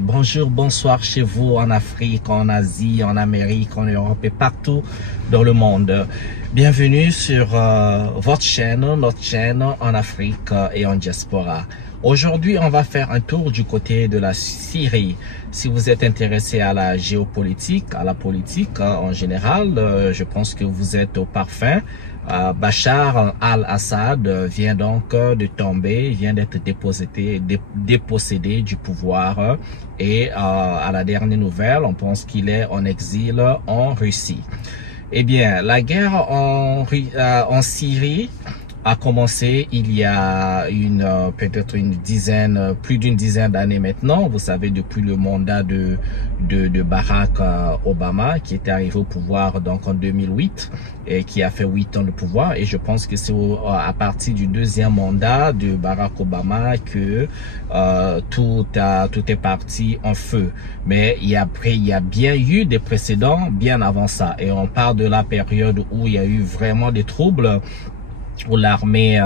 et bonjour, bonsoir chez vous en Afrique, en Asie, en Amérique, en Europe et partout dans le monde. Bienvenue sur votre chaîne, notre chaîne en Afrique et en diaspora. Aujourd'hui, on va faire un tour du côté de la Syrie. Si vous êtes intéressé à la géopolitique, à la politique en général, je pense que vous êtes au parfum. Bachar al-Assad vient donc de tomber, vient d'être dépossédé du pouvoir et à la dernière nouvelle, on pense qu'il est en exil en Russie. Eh bien, la guerre en Syrie a commencé il y a peut-être plus d'une dizaine d'années maintenant. Vous savez, depuis le mandat de Barack Obama, qui était arrivé au pouvoir donc en 2008 et qui a fait 8 ans de pouvoir. Et je pense que c'est à partir du deuxième mandat de Barack Obama que tout est parti en feu. Mais il y a bien eu des précédents bien avant ça. Et on parle de la période où il y a eu vraiment des troubles, où l'armée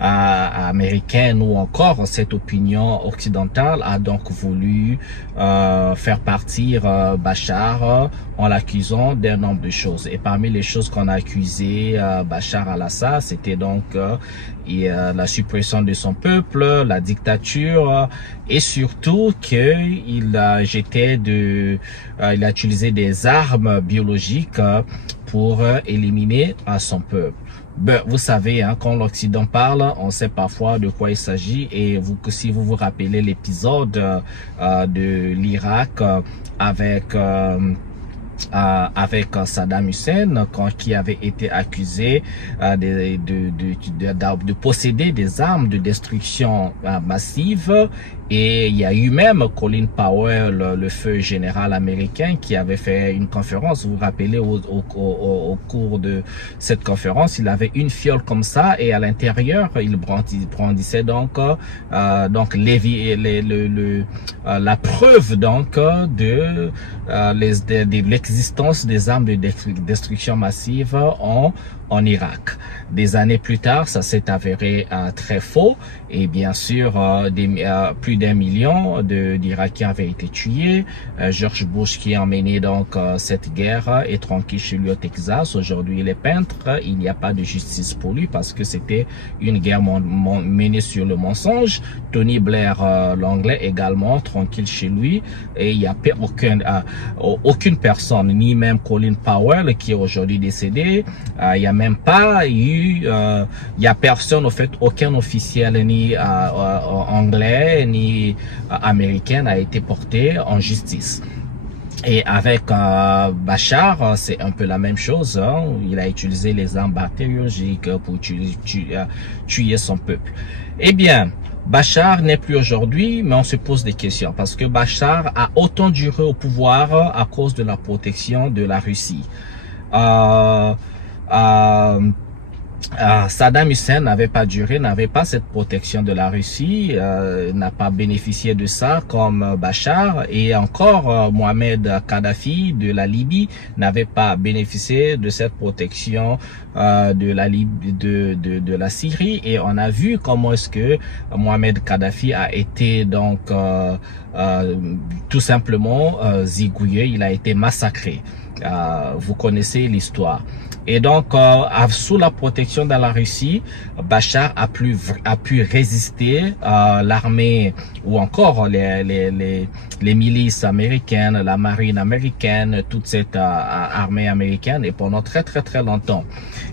américaine ou encore cette opinion occidentale a donc voulu faire partir Bachar en l'accusant d'un nombre de choses. Et parmi les choses qu'on a accusé Bachar al-Assad, c'était donc la suppression de son peuple, la dictature et surtout qu'il a utilisé des armes biologiques pour éliminer son peuple. Ben, vous savez, hein, quand l'Occident parle, on sait parfois de quoi il s'agit. Et si vous vous rappelez l'épisode de l'Irak avec Saddam Hussein, qui avait été accusé de posséder des armes de destruction massive. Et il y a eu même Colin Powell, le feu général américain, qui avait fait une conférence. Vous vous rappelez, au cours de cette conférence, il avait une fiole comme ça et à l'intérieur, il brandissait donc la preuve donc de l'existence des armes de destruction massive en Irak. Des années plus tard, ça s'est avéré très faux et bien sûr plus d'1 million d'Irakiens avaient été tués. George Bush qui a emmené donc cette guerre est tranquille chez lui au Texas. Aujourd'hui il est peintre, il n'y a pas de justice pour lui parce que c'était une guerre menée sur le mensonge. Tony Blair l'anglais également tranquille chez lui et il n'y a aucune personne, ni même Colin Powell qui est aujourd'hui décédé, il n'y a même pas eu, il y a personne, au fait, aucun officiel ni anglais ni américain a été porté en justice. Et avec Bachar, c'est un peu la même chose. Hein. Il a utilisé les armes bactériologiques pour tuer son peuple. Eh bien, Bachar n'est plus aujourd'hui, mais on se pose des questions parce que Bachar a autant duré au pouvoir à cause de la protection de la Russie. Saddam Hussein n'avait pas duré, n'avait pas cette protection de la Russie, n'a pas bénéficié de ça comme Bachar, et encore Mohamed Kadhafi de la Libye n'avait pas bénéficié de cette protection de la Syrie, et on a vu comment est-ce que Mohamed Kadhafi a été donc tout simplement zigouillé, il a été massacré. Vous connaissez l'histoire. Et donc, sous la protection de la Russie, Bachar a pu résister l'armée ou encore les milices américaines, la marine américaine, toute cette armée américaine et pendant très longtemps.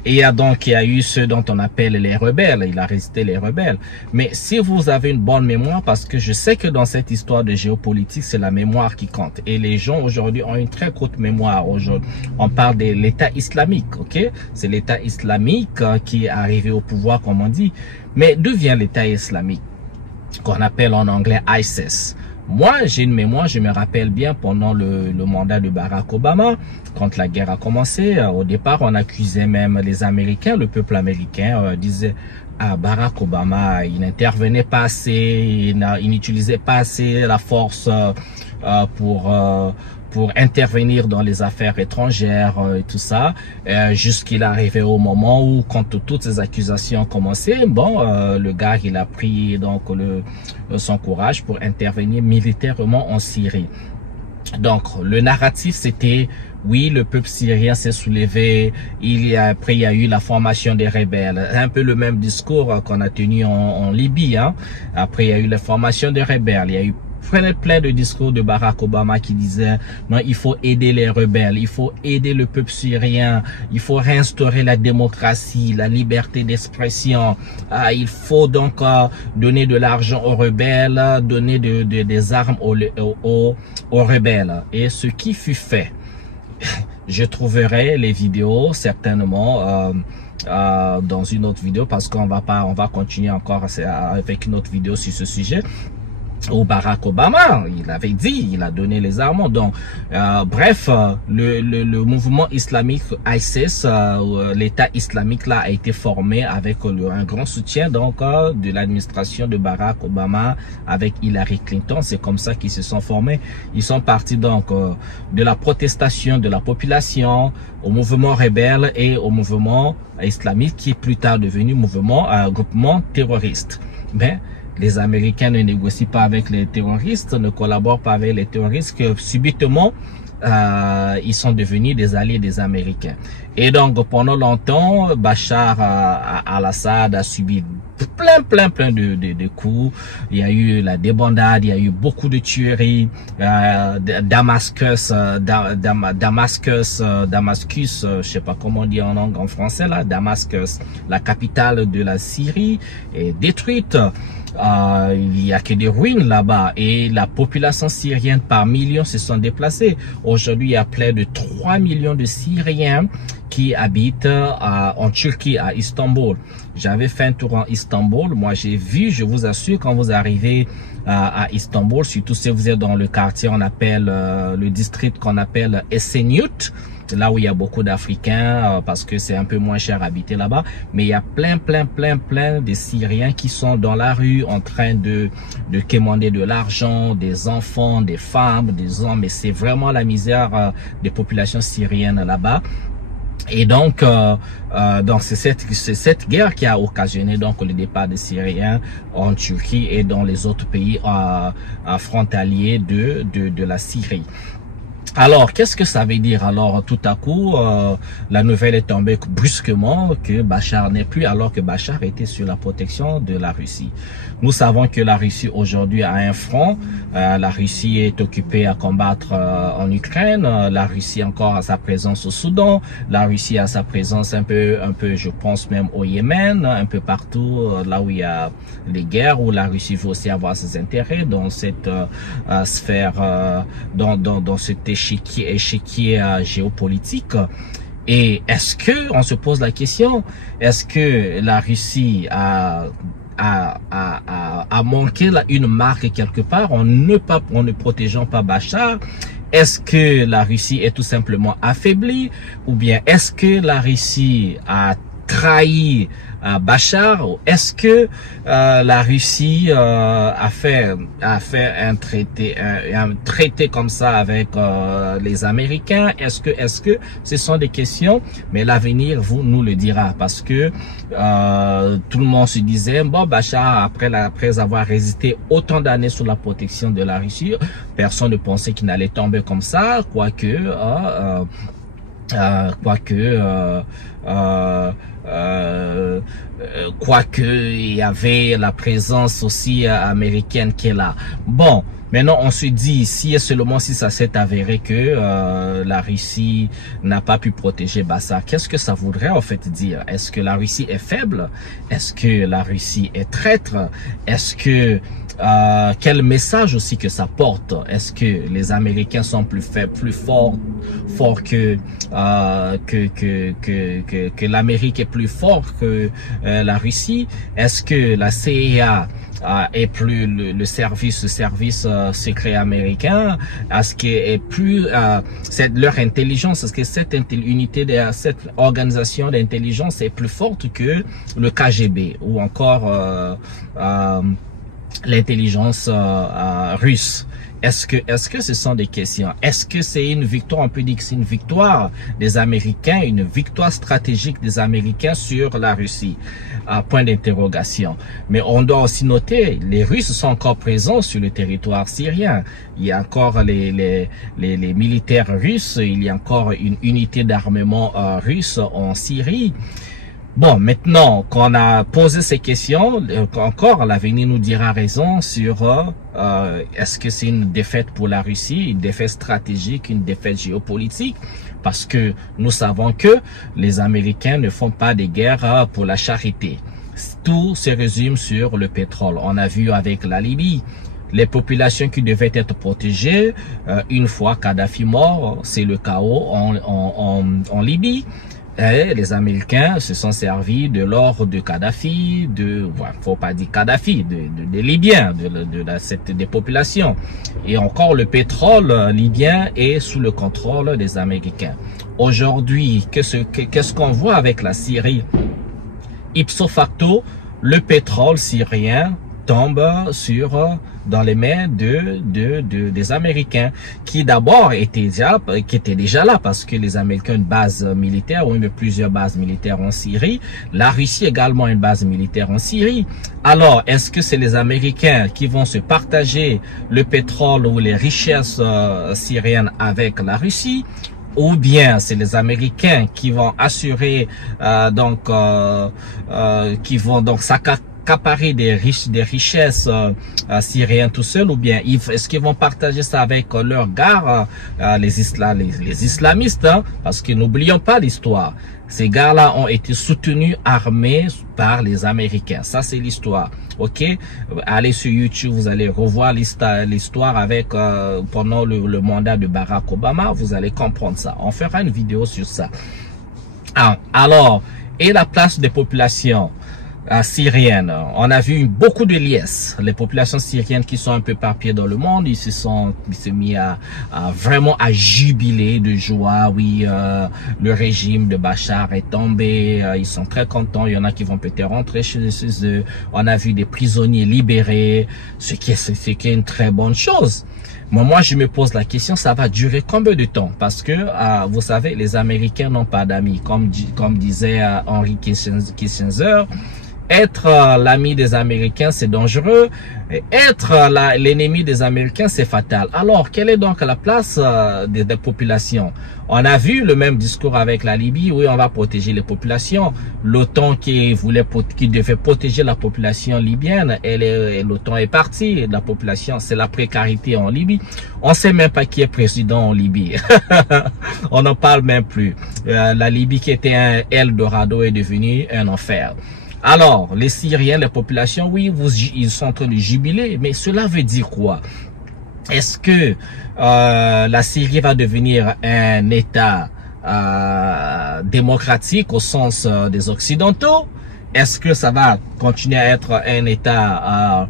Et il y a eu ceux dont on appelle les rebelles. Il a résisté les rebelles. Mais si vous avez une bonne mémoire, parce que je sais que dans cette histoire de géopolitique, c'est la mémoire qui compte. Et les gens aujourd'hui ont une très courte mémoire. Aujourd'hui, on parle de l'État islamique. Ok, c'est l'État islamique qui est arrivé au pouvoir, comme on dit. Mais d'où vient l'État islamique, qu'on appelle en anglais ISIS? Moi, j'ai une mémoire, je me rappelle bien pendant le mandat de Barack Obama, quand la guerre a commencé, au départ, on accusait même les Américains, le peuple américain disait Barack Obama, il n'intervenait pas assez, il n'utilisait pas assez la force pour pour intervenir dans les affaires étrangères et tout ça, jusqu'il est arrivé au moment où, quand toutes ces accusations ont commencé, bon, le gars, il a pris donc son courage pour intervenir militairement en Syrie. Donc, le narratif, c'était, oui, le peuple syrien s'est soulevé, après il y a eu la formation des rebelles. Un peu le même discours qu'on a tenu en Libye. Hein. Après, il y a eu la formation des rebelles, il y a eu plein de discours de Barack Obama qui disaient non, il faut aider les rebelles, il faut aider le peuple syrien, il faut réinstaurer la démocratie, la liberté d'expression, il faut donc donner de l'argent aux rebelles, donner des armes aux rebelles. Et ce qui fut fait, je trouverai les vidéos certainement dans une autre vidéo, parce qu'on va continuer encore avec une autre vidéo sur ce sujet. Au Barack Obama, il avait dit, il a donné les armes. Donc, bref, le mouvement islamique ISIS, l'État islamique là a été formé avec un grand soutien donc de l'administration de Barack Obama avec Hillary Clinton. C'est comme ça qu'ils se sont formés. Ils sont partis donc de la protestation de la population au mouvement rebelle et au mouvement islamique qui est plus tard devenu groupement terroriste. Mais les Américains ne négocient pas avec les terroristes, ne collaborent pas avec les terroristes, que subitement, ils sont devenus des alliés des Américains. Et donc, pendant longtemps, Bachar al-Assad a subi plein de coups. Il y a eu la débandade, il y a eu beaucoup de tueries. Damascus, je sais pas comment on dit en français là, Damascus, la capitale de la Syrie, est détruite. Il y a que des ruines là-bas et la population syrienne par millions se sont déplacés. Aujourd'hui, il y a près de 3 millions de Syriens qui habitent en Turquie, à Istanbul. J'avais fait un tour en Istanbul. Moi, j'ai vu, je vous assure, quand vous arrivez à Istanbul, surtout si vous êtes dans le quartier, on appelle le district qu'on appelle Esenyurt, là où il y a beaucoup d'Africains, parce que c'est un peu moins cher à habiter là-bas. Mais il y a plein de Syriens qui sont dans la rue en train de quémander de l'argent, des enfants, des femmes, des hommes. Et c'est vraiment la misère des populations syriennes là-bas. Et donc c'est cette guerre qui a occasionné donc le départ des Syriens en Turquie et dans les autres pays frontaliers de la Syrie. Alors, qu'est-ce que ça veut dire? Alors, tout à coup, la nouvelle est tombée brusquement que Bachar n'est plus, alors que Bachar était sur la protection de la Russie. Nous savons que la Russie aujourd'hui a un front. La Russie est occupée à combattre en Ukraine. La Russie encore a sa présence au Soudan. La Russie a sa présence un peu, je pense même au Yémen, un peu partout là où il y a les guerres, où la Russie veut aussi avoir ses intérêts dans cette sphère, dans cet échiquier géopolitique. Et est-ce que, on se pose la question, est-ce que la Russie a manqué une marque quelque part en ne protégeant pas Bachar? Est-ce que la Russie est tout simplement affaiblie? Ou bien est-ce que la Russie a trahi Bachar? Est-ce que la Russie a fait un traité comme ça avec les Américains? Est-ce que ce sont des questions, mais l'avenir nous le dira, parce que tout le monde se disait bon, Bachar après avoir résisté autant d'années sous la protection de la Russie, personne ne pensait qu'il allait tomber comme ça, quoique il y avait la présence aussi américaine qui est là. Bon, maintenant on se dit, si ça s'est avéré que la Russie n'a pas pu protéger Bachar, qu'est-ce que ça voudrait en fait dire? Est-ce que la Russie est faible? Est-ce que la Russie est traître? Est-ce que quel message aussi que ça porte? Est-ce que les Américains sont plus faibles, plus forts que l'Amérique est plus fort que la Russie? Est-ce que la CIA est plus le service secret américain? Est-ce que est plus leur intelligence? Est-ce que cette organisation d'intelligence est plus forte que le KGB ou encore l'intelligence russe. Est-ce que ce sont des questions? Est-ce que c'est une victoire? On peut dire que c'est une victoire des Américains, une victoire stratégique des Américains sur la Russie. Point d'interrogation. Mais on doit aussi noter, les Russes sont encore présents sur le territoire syrien. Il y a encore les militaires russes, il y a encore une unité d'armement russe en Syrie. Bon, maintenant qu'on a posé ces questions, encore l'avenir nous dira raison sur est-ce que c'est une défaite pour la Russie, une défaite stratégique, une défaite géopolitique, parce que nous savons que les Américains ne font pas des guerres pour la charité. Tout se résume sur le pétrole. On a vu avec la Libye, les populations qui devaient être protégées, une fois Kadhafi mort, c'est le chaos en Libye. Et les Américains se sont servis de l'or de Kadhafi, faut pas dire Kadhafi, des Libyens, des populations. Et encore le pétrole libyen est sous le contrôle des Américains. Aujourd'hui, qu'est-ce qu'on voit avec la Syrie? Ipso facto, le pétrole syrien tombe dans les mains des Américains, qui d'abord étaient déjà là, parce que les Américains ont une base militaire, ou même plusieurs bases militaires en Syrie. La Russie également a une base militaire en Syrie. Alors, est-ce que c'est les Américains qui vont se partager le pétrole ou les richesses syriennes avec la Russie? Ou bien c'est les Américains qui vont assurer qui vont donc s'accaparer des richesses syriennes tout seuls, ou bien est-ce qu'ils vont partager ça avec leurs gars, les islamistes, hein? Parce que n'oublions pas l'histoire. Ces gars-là ont été soutenus, armés par les Américains. Ça, c'est l'histoire. Ok, allez sur YouTube, vous allez revoir l'histoire avec pendant le mandat de Barack Obama. Vous allez comprendre ça. On fera une vidéo sur ça. Alors, et la place des populations syriennes. On a vu beaucoup de liesses. Les populations syriennes qui sont un peu éparpillées dans le monde, ils se sont mis vraiment à jubiler de joie. Oui, le régime de Bachar est tombé. Ils sont très contents. Il y en a qui vont peut-être rentrer chez eux. On a vu des prisonniers libérés, ce qui est une très bonne chose. Moi, je me pose la question, ça va durer combien de temps? Parce que, vous savez, les Américains n'ont pas d'amis. Comme disait Henry Kissinger, être l'ami des Américains, c'est dangereux. Être l'ennemi des Américains, c'est fatal. Alors, quelle est donc la place des populations? On a vu le même discours avec la Libye. Oui, on va protéger les populations. L'OTAN qui devait protéger la population libyenne, l'OTAN est partie. La population, c'est la précarité en Libye. On ne sait même pas qui est président en Libye. On n'en parle même plus. La Libye qui était un Eldorado est devenue un enfer. Alors, les Syriens, les populations, oui, ils sont en train de jubiler, mais cela veut dire quoi? Est-ce que la Syrie va devenir un État démocratique au sens des Occidentaux? Est-ce que ça va continuer à être un État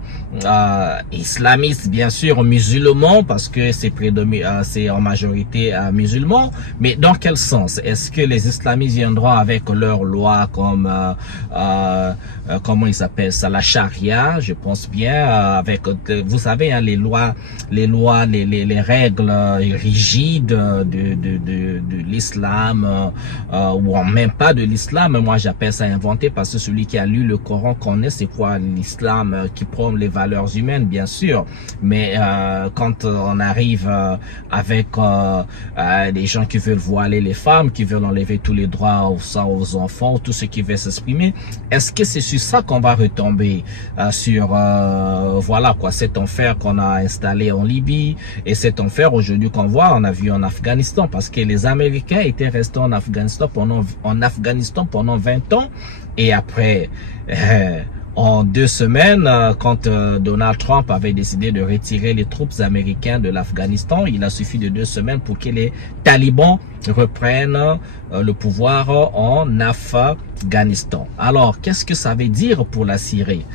islamiste, bien sûr, musulman, parce que c'est en majorité musulman, mais dans quel sens? Est-ce que les islamistes viendront avec leurs lois comme comment ils appellent ça, la charia, je pense bien, avec, vous savez, hein, les règles rigides de l'islam, ou même pas de l'islam. Moi, j'appelle ça inventé, parce que celui qui a lu le Coran connaît c'est quoi l'islam, qui prône les valeurs humaines, bien sûr. Mais quand on arrive avec des gens qui veulent voiler les femmes, qui veulent enlever tous les droits aux enfants, tout ce qui veut s'exprimer, est-ce que c'est sur ça qu'on va retomber, sur voilà quoi, cet enfer qu'on a installé en Libye, et cet enfer aujourd'hui qu'on voit, on a vu en Afghanistan, parce que les Américains étaient restés en Afghanistan pendant 20 ans. Et après, en 2 semaines, quand Donald Trump avait décidé de retirer les troupes américaines de l'Afghanistan, il a suffi de 2 semaines pour que les talibans reprennent le pouvoir en Afghanistan. Alors, qu'est-ce que ça veut dire pour la Syrie?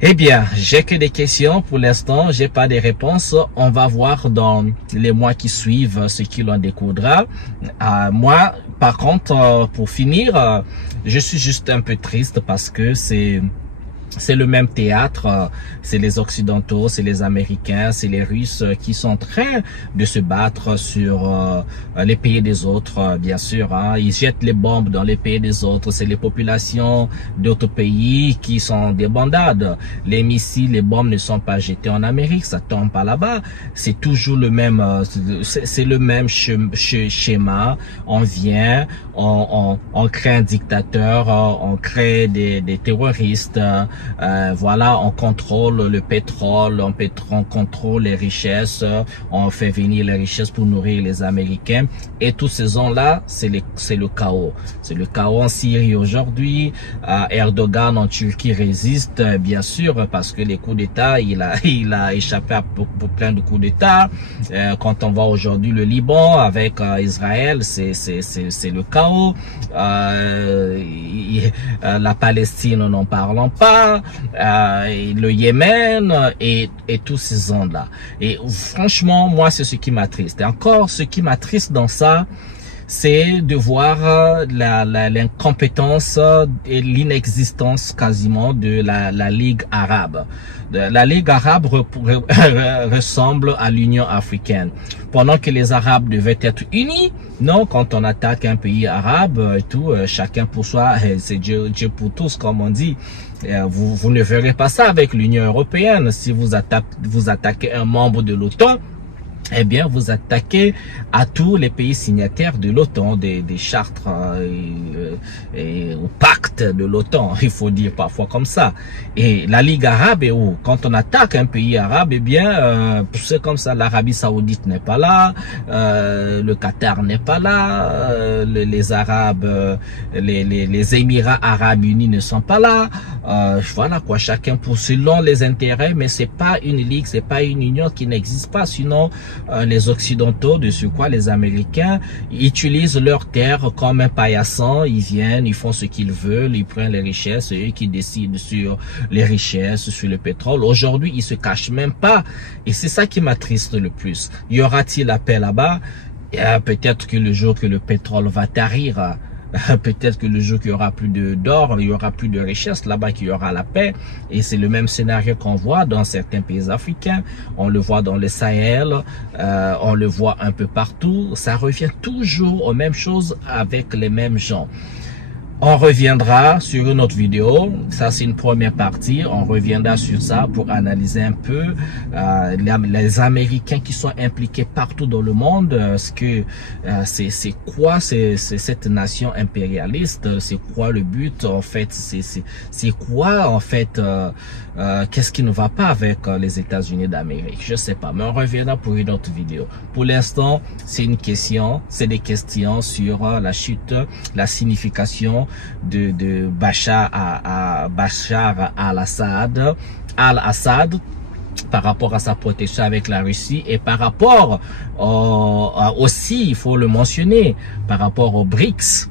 Eh bien, j'ai que des questions pour l'instant, j'ai pas de réponses. On va voir dans les mois qui suivent ce qu'il en découdra. Moi, par contre, pour finir, je suis juste un peu triste parce que c'est c'est le même théâtre, c'est les Occidentaux, c'est les Américains, c'est les Russes qui sont en train de se battre sur les pays des autres, bien sûr. Hein. Ils jettent les bombes dans les pays des autres, c'est les populations d'autres pays qui sont des bandades. Les missiles, les bombes ne sont pas jetés en Amérique, ça tombe pas là-bas. C'est toujours le même, c'est le même schéma. On vient, on crée un dictateur, on crée des terroristes. Voilà, on contrôle le pétrole, on contrôle les richesses, on fait venir les richesses pour nourrir les Américains. Et tous ces gens-là, c'est le chaos. C'est le chaos en Syrie aujourd'hui. Erdogan en Turquie résiste, bien sûr, parce que les coups d'État, il a échappé à plein de coups d'État. Quand on voit aujourd'hui le Liban avec Israël, c'est le chaos. La Palestine, n'en parlons pas. Le Yémen et tous ces zones-là. Et franchement, moi, c'est ce qui m'attriste. Et encore, ce qui m'attriste dans ça, c'est de voir l'incompétence et l'inexistence quasiment de la Ligue arabe. La Ligue arabe ressemble à l'Union africaine. Pendant que les Arabes devaient être unis, non, quand on attaque un pays arabe et tout, chacun pour soi, c'est Dieu pour tous, comme on dit. Vous ne verrez pas ça avec l'Union européenne. Si vous attaquez un membre de l'OTAN, eh bien, vous attaquez à tous les pays signataires de l'OTAN, des chartes et au pacte de l'OTAN, il faut dire parfois comme ça. Et la Ligue arabe est où? Quand on attaque un pays arabe, eh bien, c'est comme ça, l'Arabie Saoudite n'est pas là, le Qatar n'est pas là, les Arabes, les Émirats Arabes Unis ne sont pas là. Voilà quoi, chacun pour selon les intérêts, mais c'est pas une ligue, c'est pas une union qui n'existe pas, sinon les Occidentaux, de ce quoi les Américains utilisent leurs terres comme un paillasson. Ils viennent, ils font ce qu'ils veulent, ils prennent les richesses, c'est eux qui décident sur les richesses, sur le pétrole. Aujourd'hui, ils se cachent même pas. Et c'est ça qui m'attriste le plus. Y aura-t-il la paix là-bas? Peut-être que le jour que le pétrole va tarir, peut-être que le jour qu'il y aura plus d'or, il y aura plus de richesse là-bas, qu'il y aura la paix. Et c'est le même scénario qu'on voit dans certains pays africains. On le voit dans le Sahel, on le voit un peu partout. Ça revient toujours aux mêmes choses avec les mêmes gens. On reviendra sur une autre vidéo, ça c'est une première partie, on reviendra sur ça pour analyser un peu les Américains qui sont impliqués partout dans le monde, ce que c'est quoi cette nation impérialiste, c'est quoi le but en fait, c'est quoi en fait, qu'est-ce qui ne va pas avec les États-Unis d'Amérique, je sais pas, mais on reviendra pour une autre vidéo. Pour l'instant, c'est une question, c'est des questions sur la chute, la signification de Bachar al-Assad par rapport à sa protection avec la Russie et par rapport aussi, il faut le mentionner, par rapport aux BRICS,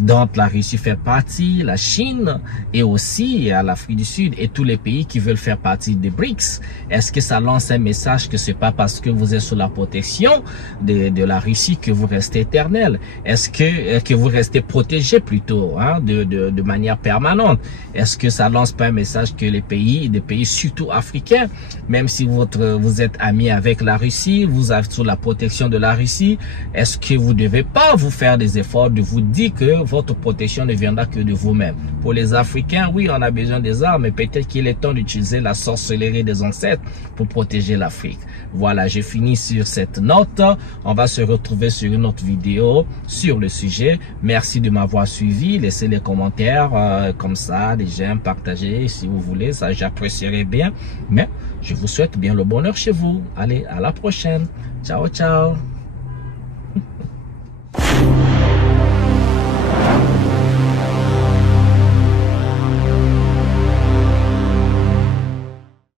dont la Russie fait partie, la Chine et aussi à l'Afrique du Sud et tous les pays qui veulent faire partie des BRICS. Est-ce que ça lance un message que c'est pas parce que vous êtes sous la protection de la Russie que vous restez éternel? Est-ce que vous restez protégé plutôt, hein, de manière permanente? Est-ce que ça lance pas un message que des pays surtout africains, même si vous êtes amis avec la Russie, vous êtes sous la protection de la Russie, est-ce que vous devez pas vous faire des efforts de vous dire que votre protection ne viendra que de vous-même? Pour les Africains, oui, on a besoin des armes, mais peut-être qu'il est temps d'utiliser la sorcellerie des ancêtres pour protéger l'Afrique. Voilà, j'ai fini sur cette note. On va se retrouver sur une autre vidéo sur le sujet. Merci de m'avoir suivi. Laissez les commentaires comme ça, des j'aime, partagez si vous voulez. Ça, j'apprécierais bien. Mais je vous souhaite bien le bonheur chez vous. Allez, à la prochaine. Ciao, ciao.